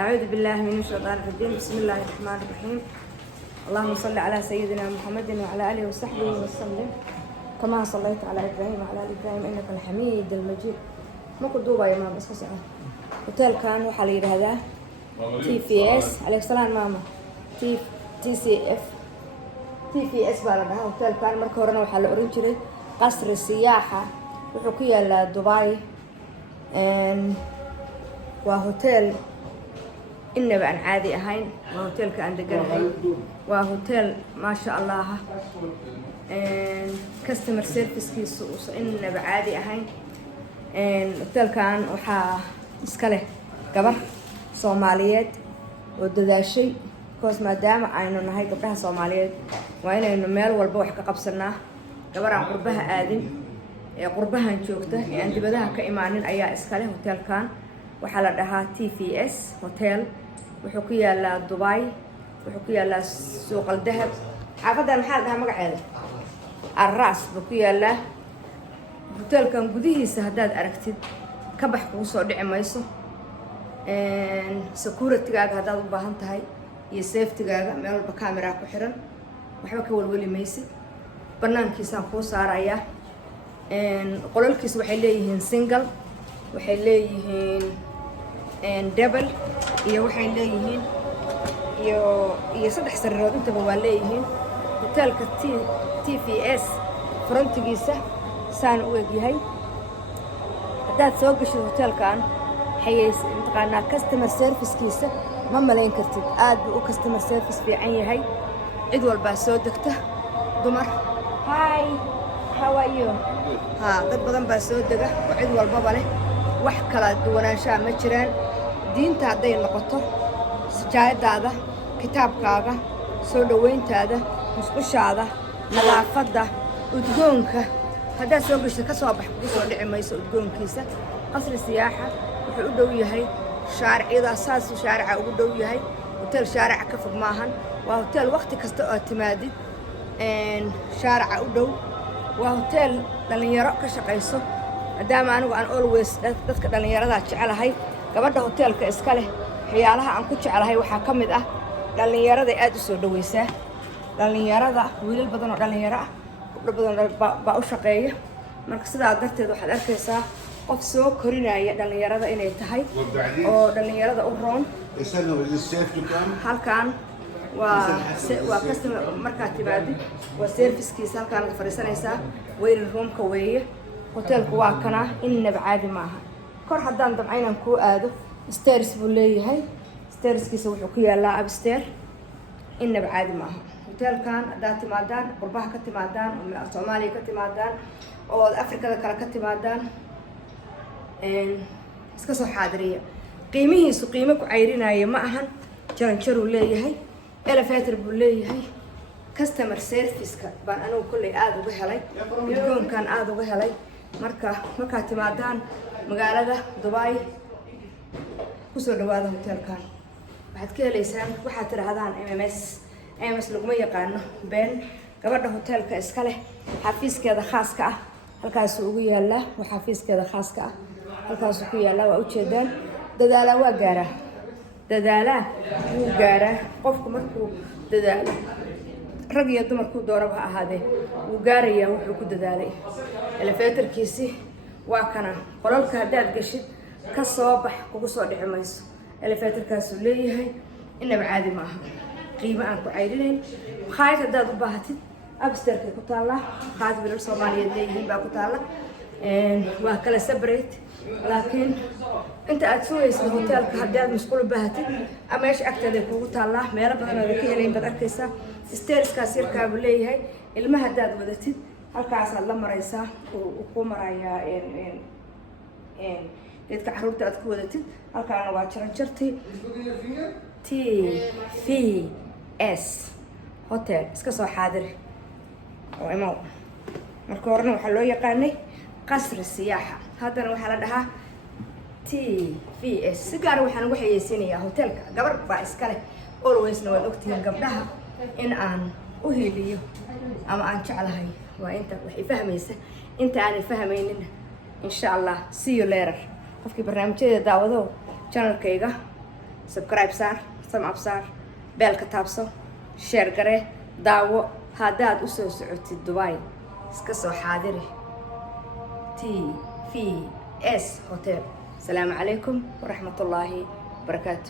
أعوذ بالله من الشيطان الرجيم. بسم الله الرحمن الرحيم. اللهم صل على سيدنا محمد وعلى آله وصحبه وسلم كما صليت على إبراهيم وعلى آل إبراهيم إنك الحميد المجيد. ما كنت دوبا يا ماما بس خسارة. هوتيل كان وحالي هذا TVS عليك السلام ماما TCF TVS بالله. هوتيل كان مركورنا وحال أورنجري قصر السياحة وحكي دبي وهوتيل إنه عن عادي أهين وهوتيل كان دقنهي وهوتيل ما شاء الله كاستمر سيرفيس كيسو إنه بعادي أهين هوتيل كان وحا إسكاله قبر صوماليات ودداشي كوس مادام عينو نهاي قبرها صوماليات وإنه إنه ميل والبوح كقبصرناه قبر عن قربها آدم قربها نشوفته يعني بدها كإيمانين أيها إسكاله هوتيل كان وحلا دها TVS هوتيل وحكي لا دبي وحكي لا سوق الذهب حافظها محل ده مقعد الراس بكي لا هوتيل كان جديه سهداد أركتد كبح وصو دعي مايسو سكورة تجاج هذا بهان تهاي يسيف تجاج مال بكاميرا كحرن وحبك والولي ميسي برنامج كيسان خوص عرايا قلل كيس وحليهن سينجل وحليهن دبل iyo waxay leeyihiin iyo saddex sariirood intaba waa leeyihiin hotelka TVS frontigiisa saan u egyahay hadaad soo gasho hotelkan xayeys intaqaanaa customer service-kiisa ma malayn kartid aad buu customer service fiican yahay cid walba soo degta dumar hi how are you dad badan baa soo dega oo cid walba leh wax kala duwanaanshaha ma jiraan diinta hadday noqoto sijaayadaada kitaabkaaga soo dhaweyntaada musqushaada nadaafadda udgoonka haddaad soo gasho ka soo bax kugu soo dhici mayso udgoonkiisa qasri siyaaxa wuxuu u dhow yahay shaariciyada saas shaarica ugu dhow yahay hotel shaarica ka fog maahan waa hotel waqti kasta oo timaadid shaarica u dhow waa hotel dhalinyaro ka shaqayso maadaama anigu aan always dadka dhalinyarada jecelahay gabadha hotelka iska leh waxyaalaha aan ku jecelahay waxaa ka mid ah dhalinyarada aad u soo dhaweysaa dhalinyarada wiilal badan oo dhalinyaro ah gabdho badan baa u shaqeeya marka sidaa darteed waxaad arkaysaa qof soo korinaya dhalinyarada inay tahay oo dhalinyarada u roon halkan waa customer markaad timaadid waa servicekiisa halkaanaad fadhiisanaysaa waiting roomka weeye hotelku waa kana innaba caadi maaha kor haddaan dabcaynaan kuu aado stairs buu leeyahay stairskiisa wuxuu ku yaalaa upstairs innaba caadi maaha hotelkan haddaad timaadaan qurbaha ka timaadaan oo Soomaaliya ka timaadaan oo Afrikada kale ka timaadaan iska soo xaadiriya qiimihiisu qiimo ku cayrinaya ma ahan jaranjaruu leeyahay elevator buu leeyahay customer service-ka baan anigu kulley aad uga helay udgoonkan aad uga helay markaad timaadaan magaalada Dubai kusoo dhawaada hotelkan waxaad ka helaysaan waxaad tirahdaan MMS laguma yaqaano been gabadha hotelka iska leh xafiiskeeda khaaska ah halkaas ugu yaala waa xafiiskeeda khaaska ah halkaas ku yaala waa u jeedaan dadaala waa gaaraa qofku markuu dadaalo rag iyo dumarku dooraba ha ahaadee wuu gaarayaa wuxuu ku dadaalay elevatorkiisi waa kana qolalka haddaad gashid ka soo bax kugu soo dhici mayso elevatorkaasuu leeyahay innaba caadi maaha qiimo aan ku cayrinayn makhaayad haddaad u baahatid upstairs-kay ku taallaa makhaayad wiilal Soomaaliyeed leeyihiin baa ku taalla waa kala separate laakiin inta aad sugaysid hotelka haddii aad musqul u baahatid ama meesha agteeda kugu taallaa meelo badan oo ka helayn baad arkaysaa stairskaas yarkaa buu leeyahay ilmaha haddaad wadatid halkaasaad la maraysaa ku marayaa geedka carruurta aad ku wadatid halkaana waa jaranjartii TVS hotel iska soo xaadiri oo imow marka horena waxaa loo yaqaanay qasri siyaaxa haddana waxaa la dhahaa TVS si gaar waxaan ugu xayeysiinayaa hotelka gabar baa iska leh alwaysna waad ogtihiin gabdhaha in aan u heliyo ama aan jeclahay waa inta waxay fahmaysa inta aanay fahmaynin insha Allah see you later qofkii barnaamijyada daawado channelkayga subscribe saar, thumb up saar, beelka taabso, share garee, daawo haddaad u soo socotid Dubai iska soo xaadiri TVS Hotel. السلام عليكم ورحمة الله وبركاته.